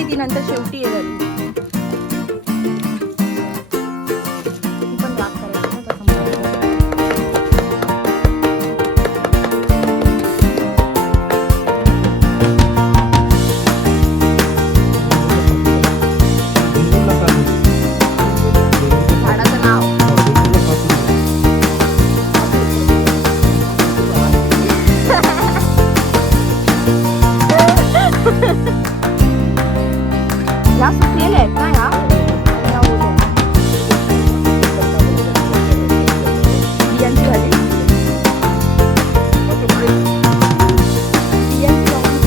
होती ती, नंतर शेवटी आहे घरी. ती पण राग करायची ना तसं मला. झाडाचं नाव ह्या सुकलेल्या आहेत ना ह्या बियांची भाजी. बियांची भाजी.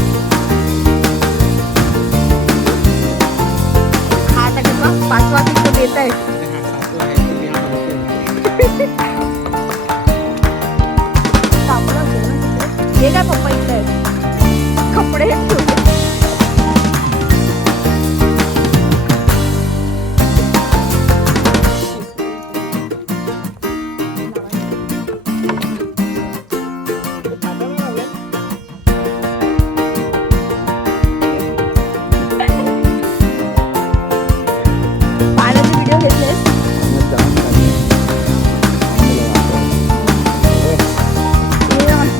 हा त्याच्यातला 5वा पिक्चर देत आहे. हे काय पप्पा इकडे आहेत कपडे ठेवले. पाण्याचे व्हिडिओ घेतलेस?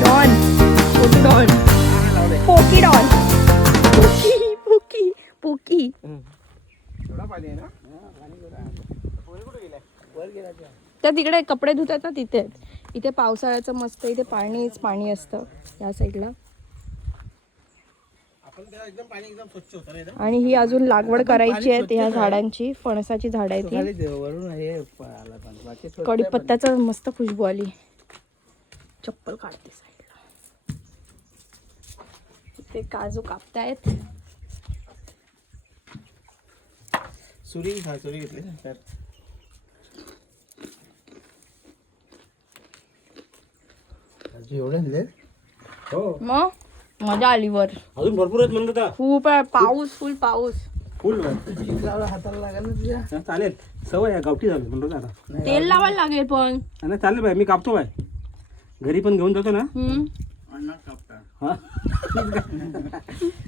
डॉन, छोटी डॉन, पोकी डॉन, पोकी पोकी पोकी. त्या तिकडे कपडे धुतात ना तिथे आहेत. इथे पावसाळ्याचं मस्त इथे पाणीच पाणी असतं या साईडला. आणि ही अजून लागवड करायची आहे ह्या झाडांची. फणसाची झाड आहे ती. कढीपत्त्याचं मस्त खुशबू आली. चप्पल काढते साईडला. इथे काजू कापतायत. सुरी घेतली ना. एवढे आणले हो. मग मजा आली वर. अजून भरपूर आहेत म्हणतात. खूप आहे पाऊस. फुल पाऊस. फुल हाताला लागेल ना तुझ्या. चालेल सवय आहे गावठी झाली म्हणतो आता. तेल लावायला लागेल पण. नाही चालेल बाय मी कापतो बाय. घरी पण घेऊन जातो ना.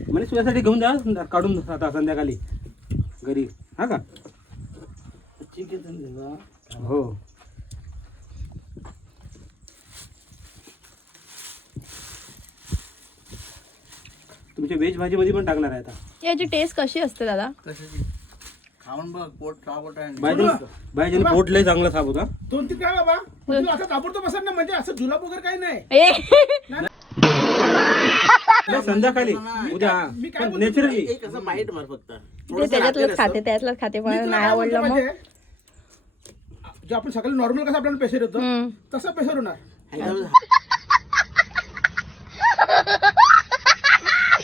म्हणजे तुझ्यासाठी घेऊन जा काढून आता संध्याकाळी घरी. हा का हो. तुमच्या व्हेज भाजी मध्ये पण टाकणार आहे आता. याची टेस्ट कशी असते दादा? खाऊन बघ, पोट साफ होत आहे. बायजन पोट लय चांगलं साफ होता. 2-3 काय बाबा तुला असं ताबडतोब बसत ना, म्हणजे असं जुलाब वगैरे काही नाही. संध्याकाळी उद्या नॅचरली एक असं बाईट मार फक्त. त्याच्यातलंच खाते त्यातलंच खाते. मला नाही आवडलं मग. जे आपण सकाळी नॉर्मल कसं आपल्याला प्रेशर येतो तसं प्रेशर होणार.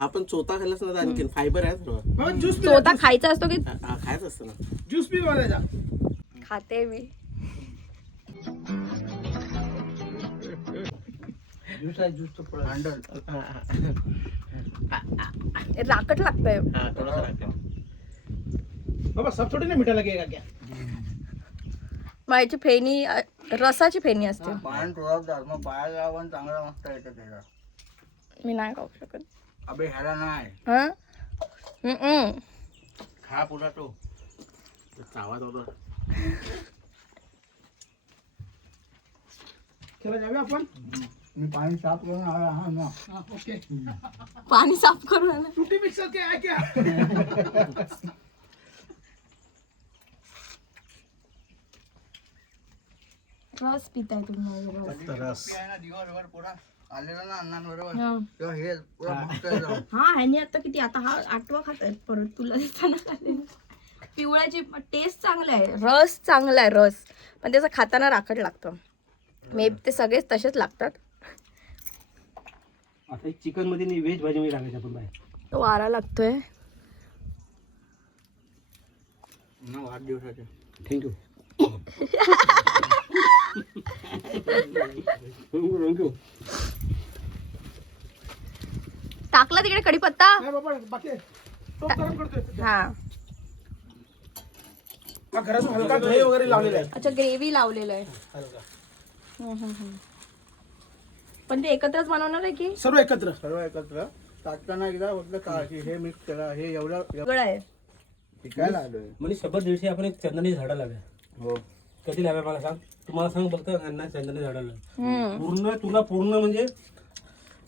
आपण चोथा खाल्लास ना आणखी फायबर आहे बाबा ज्यूस पी. स्वतः खायचा असतो की खायचं असतं ना. ज्यूस पी बनायचा. खाते मी. ज्यूस आहे, ज्यूस तो राकट लागतंय. बाबा सब थोडी ना मीठा लगेगा क्या. माझी फेणी रसाची फेणी असते. पान थोडा मग बाहेर गावान चांगला मस्त येतं त्याचा. मी नाही खाऊ शकत. अबे ह्याला नाही हा खा पुरा तो चावात होता. चला जाऊया आपण. मी पाणी साफ करून आला. हा ना ओके. पाणी साफ करून आलं. फ्रूटी मिक्सर क्या है क्या. रस पिताय तुम्ही. रस दिवसभर पुरा आलेला ना अण्णांबरोबर. हा. तेव्हा हे पुरा बघतोय जाऊन. हा ह्यानी आता किती आता हा 8वा खात आहेत परत तुला देताना खाल्लेलं. पिवळ्याची टेस्ट चांगला आहे. रस चांगला आहे रस. पण त्याचं खाताना राखट लागतं. मे ते सगळेच तसेच लागतात. आता चिकन मध्ये व्हेज भाजी मध्ये टाकायचं आपण बाय. तो वारा लागतोय. वाढदिवसाचे थँक्यू. थँक्यू. टाकला तिकडे कढीपत्ता. नाही बाबा बाकी आहे. तो गरम करतोय. हा घरातून हलका दही वगैरे लावलेला आहे. अच्छा ग्रेव्ही लावलेलं आहे. हलका. पण ते एकत्रच बनवणार आहे की सर्व एकत्र. सर्व एकत्र टाकताना एकदा म्हटलं का हे मिक्स करा हे एवढं सगळं आहे. शिकायला आलोय. म्हणजे 100-150 आपण एक चंदनाची झाडं लावूया. हो कधी लाव्या मला सांग. तुम्हाला सांग फक्त यांना चंदनाची झाडं लावूया. हम्म. पूर्ण म्हणजे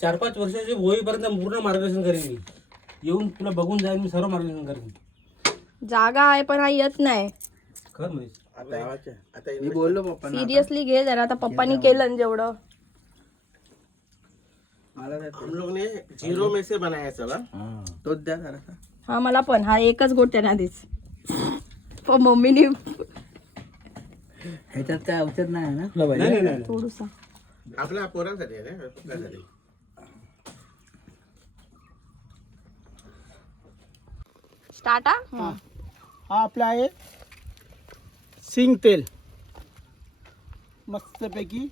4-5 वर्षाचे होईपर्यंत पूर्ण मार्गदर्शन करेन मी. येऊन तुला बघून जाईन मी, सर्व मार्गदर्शन करेन. जागा आहे पण हा येत नाही. खरं म्हणजे आता मी बोललो पप्पांना सिरियसली घे जरा. आता पप्पानी केलं ना जेवढं. मला काय हम लोग ने 0 में से बनाया चला तोच द्या जरासा. हा मला पण. हा एकच गोट त्याने आधीच. पण मम्मीने ह्याच्यात काय औषध नाही आहे ना. नाही नाही थोडूसा. आपल्या पोरांसाठी आहे ना आपल्यासाठी. स्टार्ट हा. हा आपला आहे सिंग तेल. मस्तपैकी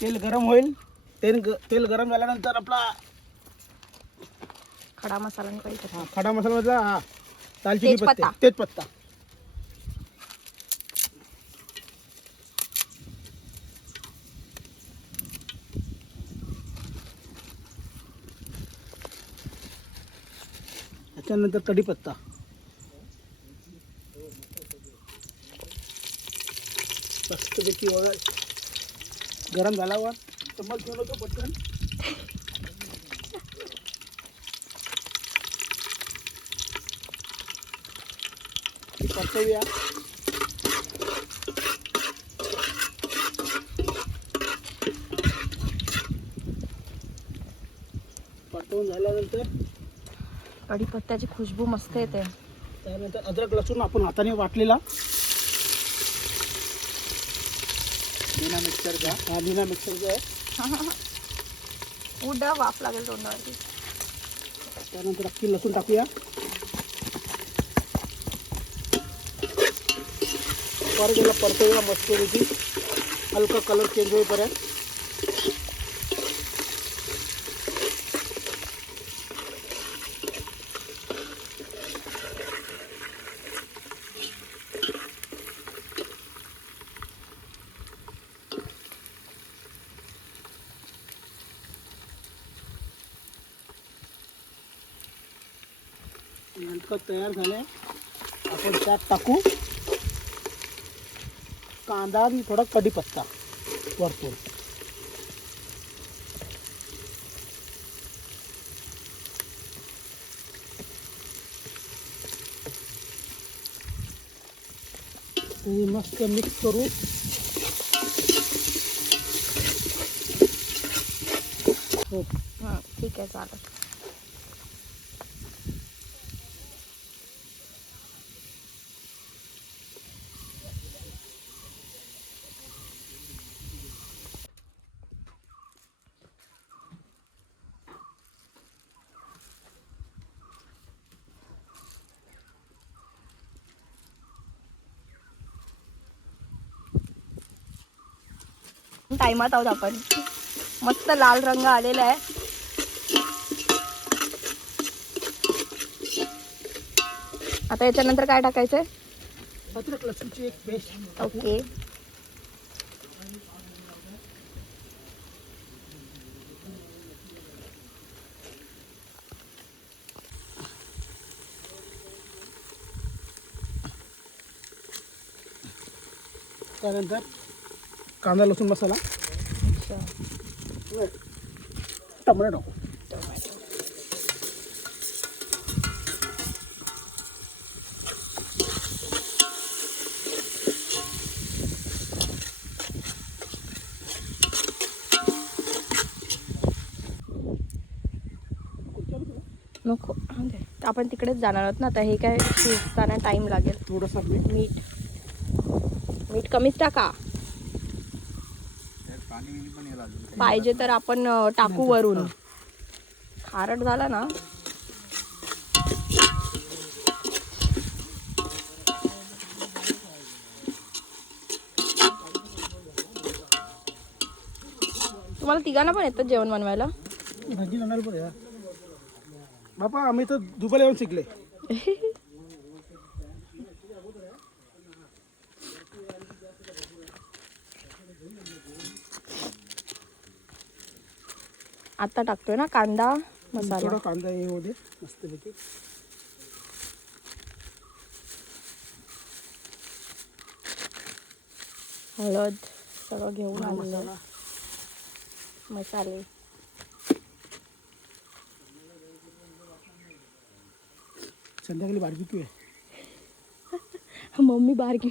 तेल गरम होईल. तेल गरम झाल्यानंतर आपला खडा मसाला आणि कढीपत्ता. हा खडा मसाला हा दालचिनी पत्ते तेजपत्ता. तेजपत्ता. त्याच्यानंतर कढीपत्ता. मस्तपैकी वगैरे गरम झाल्यावर चम्मच घेऊन होतो पटकन. परतवूया. परतवून झाल्यानंतर कढीपत्त्याची खुशबू मस्त येते. त्यानंतर अद्रक लसूण आपण हाताने वाटलेला बिना मिक्सरचा. हा बिना मिक्सरचा आहे. उडा वाफ लागेल तोंडावरती. त्यानंतर अख्खी लसूण टाकूया. परत याला परतवूया मस्तपैकी हलका कलर चेंज होईपर्यंत. नंतर तयार झाले आपण त्यात टाकू कांदा आणि थोडा कढीपत्ता वरतून. हे मस्त मिक्स करू. हो ठीक आहे चालेल. टाइमात आहोत आपण. मस्त लाल रंग आलेला आहे. आता याच्यानंतर काय टाकायचंय? अद्रक लसूणची एक पेस्ट. ओके. त्यानंतर कांदा लसूण मसाला. टोमॅटो. नको आपण तिकडेच जाणार आहोत ना आता. हे काय शिजताना टाइम लागेल. थोडंसं मीठ. मीठ कमीच टाका. पाणी बिणी पण येईल अजून. पाहिजे तर आपण टाकू वरून. खारट झाला ना तुम्हाला तिघांना पण येतं जेवण बनवायला? भाजी बनवायला पण या बापा. आम्ही तर दुबईला येऊन शिकले. आता टाकतोय ना कांदा. मसाला थोडा कांदा हे होते मस्तपैकी. हळद सगळं घेऊन आलेलं मसाले. संध्याकाळी बार्बिक्यू आहे. मम्मी बारकी.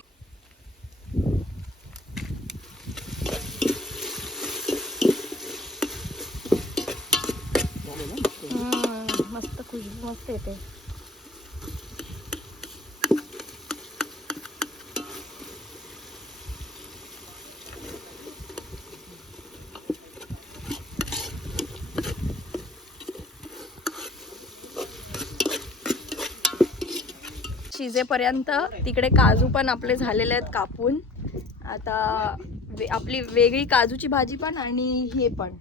मस्त खुशबू मस्त येते. शिजेपर्यंत तिकडे काजू पण आपले झालेले आहेत कापून. आता आपली वेगळी काजूची भाजी पण आणि हे पण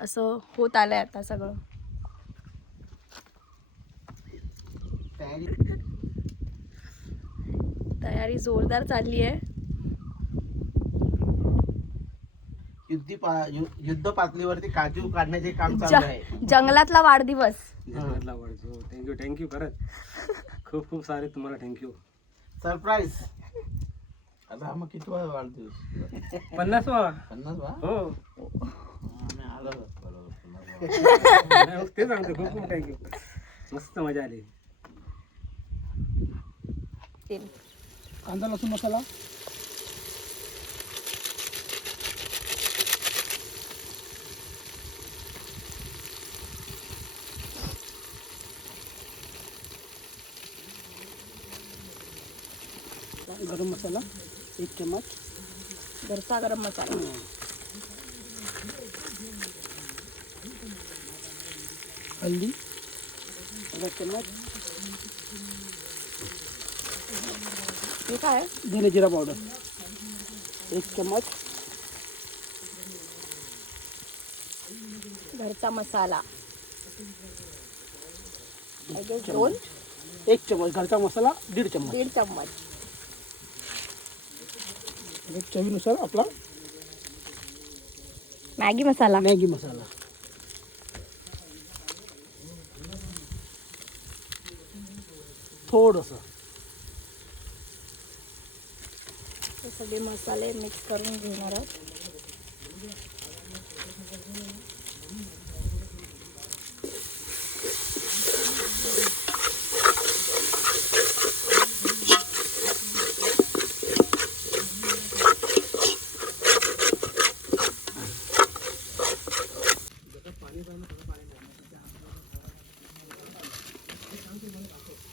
असं होत आलंय आता सगळं. तयारी जोरदार चालली आहे. युद्ध पातळीवरती काजू काढण्याचे काम चालू आहे. जंगलातला वाढदिवस. थँक्यू खरंच. खूप खूप सारे तुम्हाला थँक्यू. सरप्राईज. आता मग किती वाढदिवस? 50वा. 50 वा? हो. आम्ही आलो बरोबर. ते सांगतो. खूप खूप थँक्यू. मस्त मजा आली. तेल कांदा लसूण मसाला. गरम मसाला 1 चम्मच. घरचा गरम मसाला. हल्दी 1 चम्मच. हे काय? धने जिरा पावडर 1 चम्मच. घरचा मसाला 1 2 चम्मच. घरचा मसाला 1.5 चम्मच. 1.5 चम्मच. चवीनुसार आपला मॅगी मसाला. मॅगी मसाला. थोडंसं हे सगळे मसाले मिक्स करून घेणार आहोत.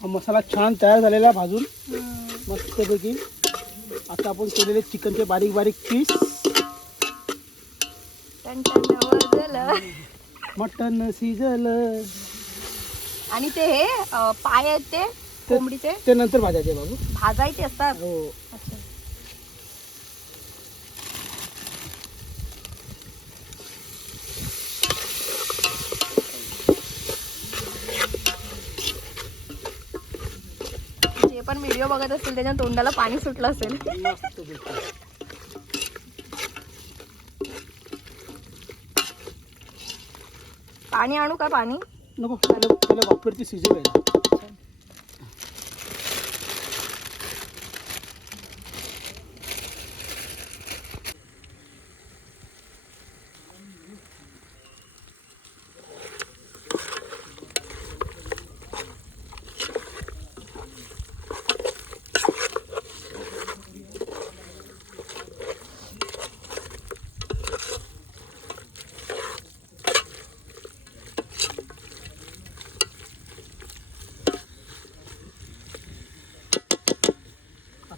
हा मसाला छान तयार झालेला आहे भाजून मस्तपैकी. आता आपण केलेले चिकनचे बारीक बारीक पीस. मटन शिजलं. आणि ते हे पाय आहेत ते कोंबडीचे ते नंतर भाजायचे बाबू. भाजायचे असतात. हो. अच्छा. जे पण व्हिडिओ बघत असतील त्याच्या तोंडाला पाणी सुटलं असेल. पाणी आणू का? पाणी नको. त्याला वापरती शिजवायला.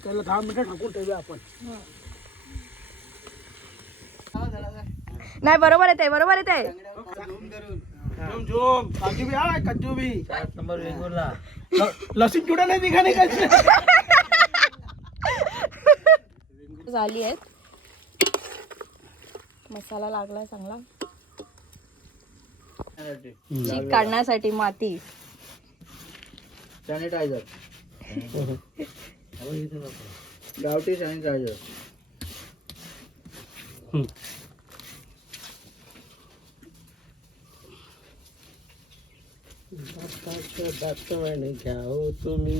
त्याला 10 मिनिटं ढाकून ठेवूया आपण. नाही बरोबर येते बरोबर येते. झोम काजू बी आहे. काजू बी 7 नंबर वेगळा. लसूण चुडा नाही निघाले का? झाली आहेत. मसाला लागलाय चांगला. चीक काढण्यासाठी माती. सॅनिटायझर. गावठी सॅनिटायझर. दातवण घ्याओ तुम्ही.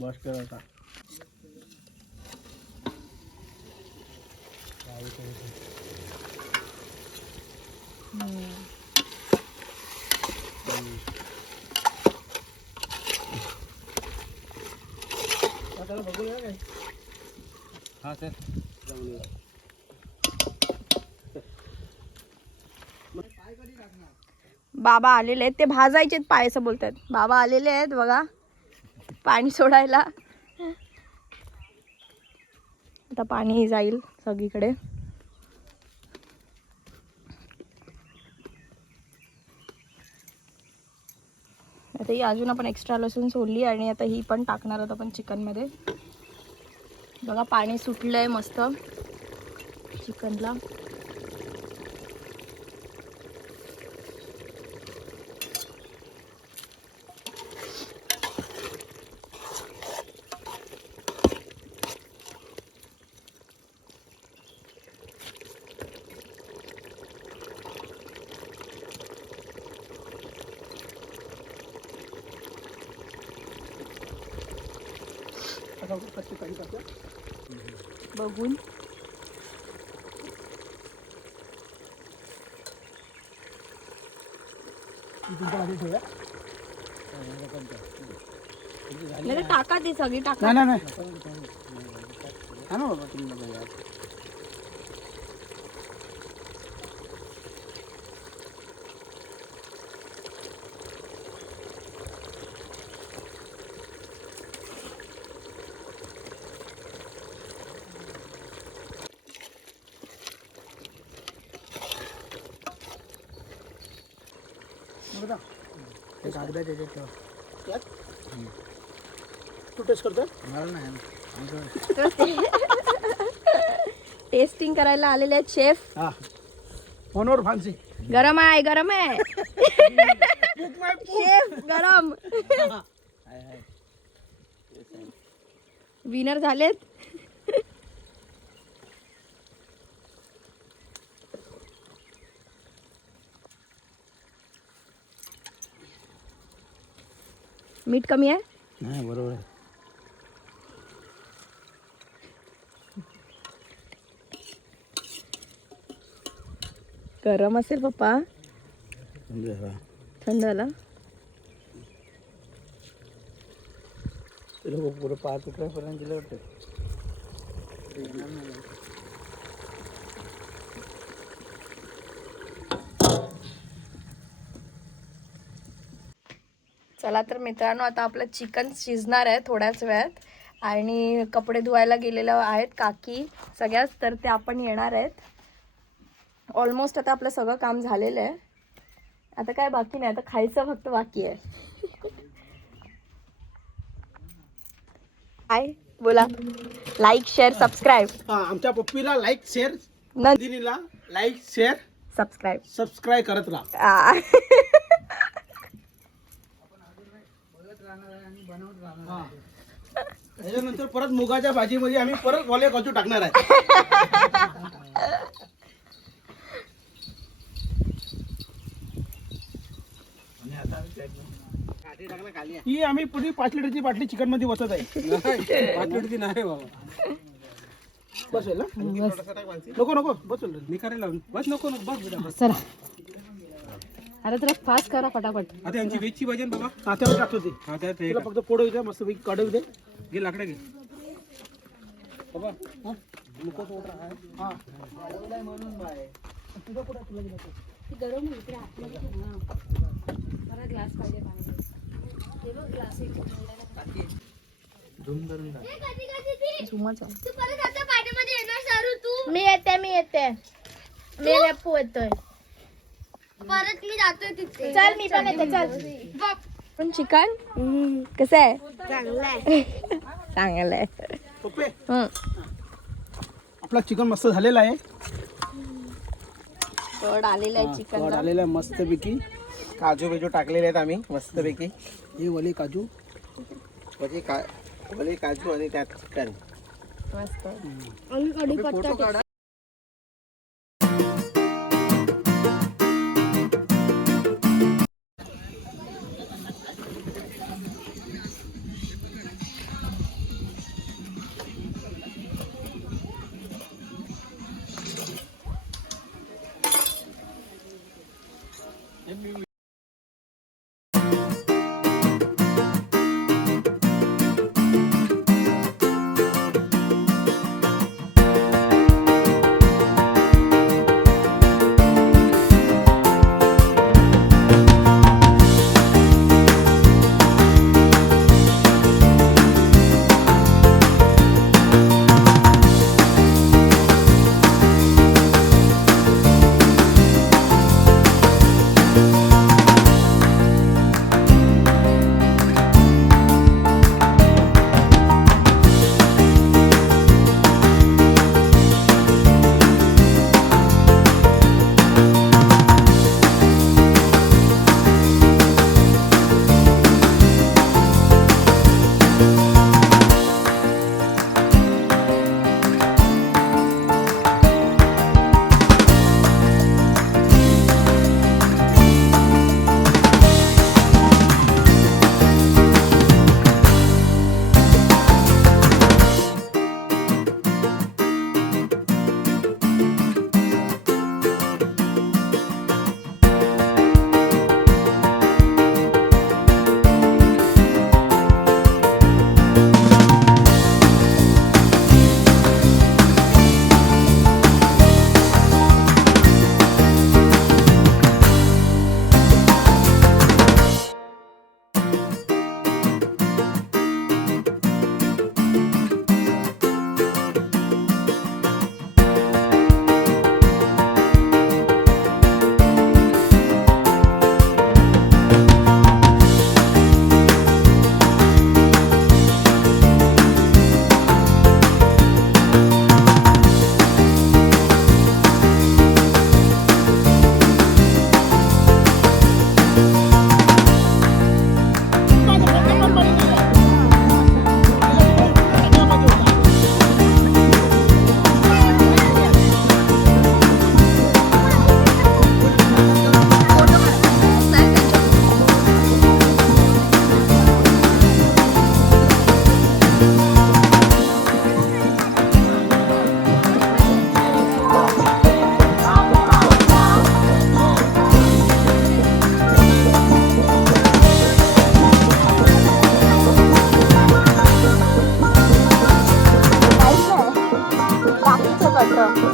बस कर आता. आता बघूया काय. हा सर. जाऊन येऊ. बाबा आलेले आहेत, ते भाजायचे पाय असं बोलतात. बाबा आलेले आहेत बघा पाणी सोडायला. आता पाणी जाईल सगळीकडे. आता ही अजून आपण एक्स्ट्रा लसूण सोडली आणि आता ही पण टाकणार आहोत आपण चिकनमध्ये. बघा पाणी सुटलंय मस्त चिकनला. आता कशी कढी करतो. बघून तुमच्या आधी ठेवूया. नाही टाका ती सगळी टाका. नाही नाही हा ना बाबा तुम्ही बघा यार. बघा एक अर्धा त्याच्यात ठेव. यात तू टेस्ट करतोय. मला नाही टेस्टिंग करायला आलेले आहेत शेफ. हा फोनवर फान्सी. गरम आहे गरम आहे शेफ गरम. विनर झालेत. मीठ कमी आहे. नाही बरोबर आहे. गरम असेल पप्पा. थंड झाला. लोक पुढे 5 रुपयापर्यंत दिलं होतं. चला तर मित्रांनो आता आपलं चिकन शिजणार आहे थोड्याच वेळात. आणि कपडे धुवायला गेलेलं आहेत काकी सगळ्याच, तर ते आपण येणार आहेत. ऑलमोस्ट आता आपलं सगळं काम झालेलं आहे. आता काय बाकी नाही, आता खायचं फक्त बाकी आहे. हाय बोला. Like share subscribe. हा आमच्या पप्पीला लाईक शेअर, नंदिनीला लाईक शेअर सबस्क्राईब करत राहा. त्याच्यानंतर परत मुगाच्या भाजीमध्ये आम्ही परत ओले काजू टाकणार आहे. ही आम्ही पुढे 5 लिटरची बाटली चिकन मध्ये बसत आहे. 5 लिटरची नाही बाबा. बसेल ना? नको नको बसेल. मी करायला लावून बस. नको नको बस बेटा, बस. चला अरे जरा फास्ट करा फटाफट. आता यांची वेजची भाजी आहे ना बाबा. हा त्यावर टाकतो ते. हा त्यात हे तुला फक्त पोडू द्या मस्त पैकी काढू दे. घे लाकडं घे. बाबा हा नको तो आहे. हा म्हणून बाय तुझा पुढे तुला घेतो. गरम इकडे आतमध्ये मला ग्लास पाहिजे पाण्याचा. हे बघ ग्लास एक मी येते मी लप्पू येतोय. परत मी जातोय तिथे. चल मी पण येते चल. पण चिकन कसं आहे. चांगलाय चांगलं आहे. पप्पे आपला चिकन मस्त झालेला आहे. कड आलेलं आहे कड चिकन. आलेला आहे मस्त पैकी. काजू बिजू टाकलेले आहेत आम्ही मस्तपैकी. हे वले काजू. वले काजू आणि त्यात चिकन. मस्त. आणि कढीपत्ता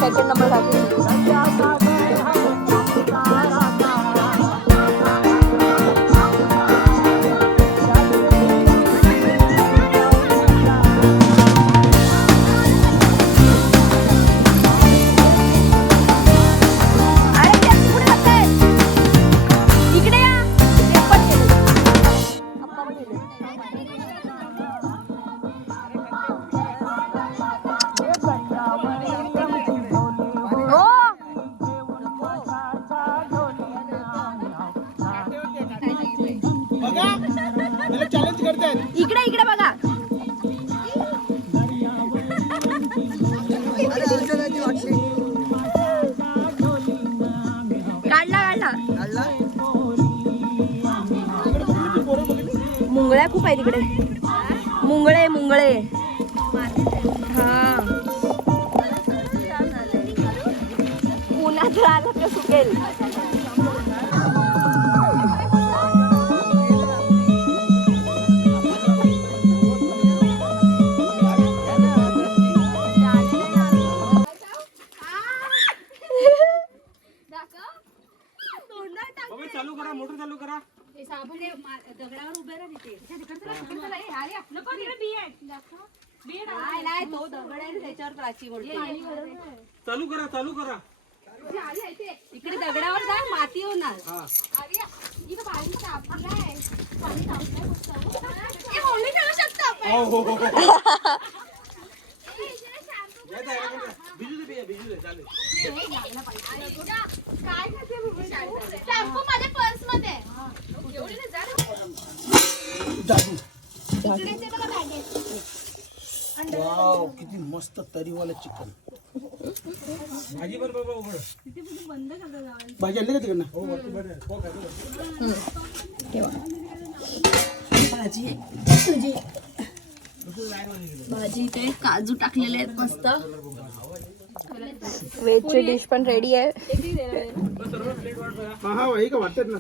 सेकंड नंबर चॅलेंज करतात. इकडे इकडे बघा. काढला मुंगळ्या खूप आहे तिकडे. मुंगळे हा पुण्यात राहिलं तर सुकेल. चालू करा, मोटर चालू करा. दगडावर उभे राहा तिथे. तो दगड आहे त्याच्यावर प्राची चालू करा, चालू करा. इकडे दगडावर जा, माती होणार. बिजू दे, शॅम्पू माझ्या पर्स मध्ये जादू इकडे बघा बॅगेत. वाव किती मस्त तरीवाला चिकन. भाजी पण बाबा उघड. भाजी आणली का तिकडनं? भाजी तुझी भाजी ते काजू टाकलेले आहेत मस्त. व्हेजची डिश पण रेडी आहे. हा हा हे का वाटतात ना.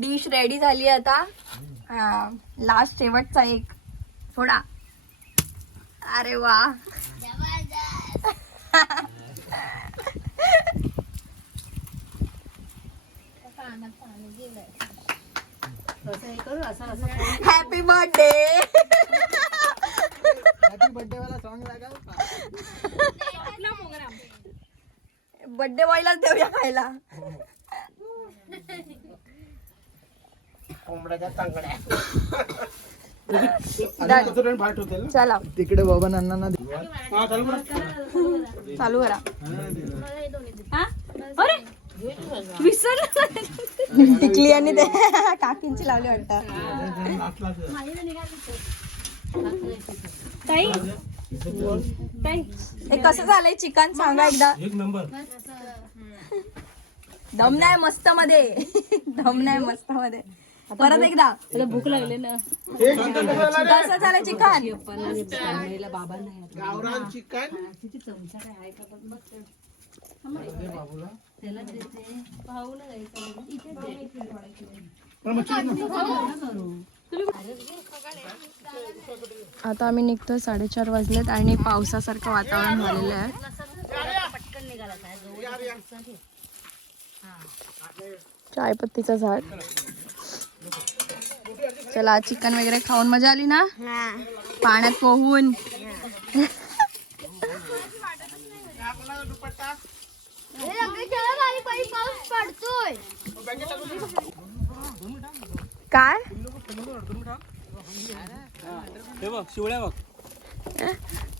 डिश रेडी झाली आता. लास्ट शेवटचा एक थोडा. अरे वा हॅपी बर्थडे. हॅपी बर्थडे वाला सॉन्ग लागा. बर्थडे बॉयलाच देऊया खायला. कोंबड्याच्या तांगड्या. फाट होते ना. चला तिकडे बाबा नाना हा चालू करा. चालू करा. अरे विसर टिकली आणि ते काकींची लावली वाटतं. ताई हे कसं झालंय चिकन सांगा एकदा. एक नंबर. दम नाही मस्त मध्ये. दम नाही मस्त मध्ये. परत एकदा. भूक लागली ना. कसं झालं चिकन. गावरान चिकन. आता आम्ही निघतोय. 4:30 वाजलेत आणि पावसासारखं वातावरण झालेलं आहे. चायपत्तीचं झाड. चला चिकन वगैरे खाऊन मजा आली ना. पाण्यात पोहून. पाऊस पडतोय. काय हे बघ शिवळ्या बघ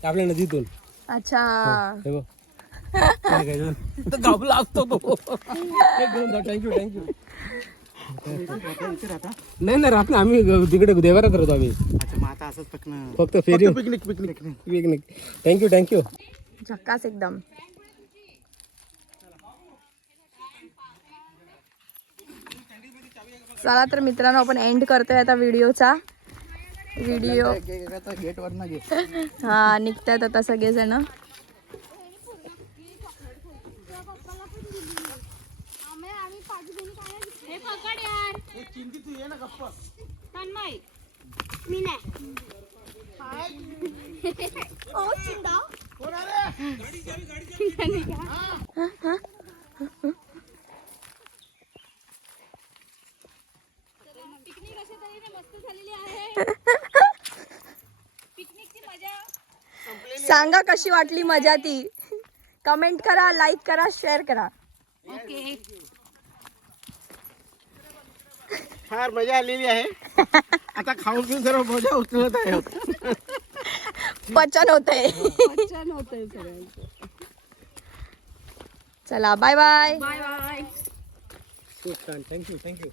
आपल्या नदीतून. अच्छा हे बघ गावला असतो तो. Thank you thank you. नाही नाही राहत ना आम्ही तिकडे देवारात राहतो आम्ही. अच्छा मग आता असंच फक्त फेरी picnic picnic. Picnic. Thank you thank you. झक्कास एकदम. चला तर मित्रांनो आपण एंड करतोय आता व्हिडिओचा. व्हिडिओ गेट वर ना घे. हा निघतायत आता सगळेजण. मी नाही. ओ चिंदा. सांगा कशी वाटली मजा ती. कमेंट करा, लाईक करा, शेअर करा. फार मजा आलेली आहे. आता खाऊन पिऊन सर्व मजा उचलत आहे. पचन होतंय. चला बाय बाय. खूप छान. Thank you thank you.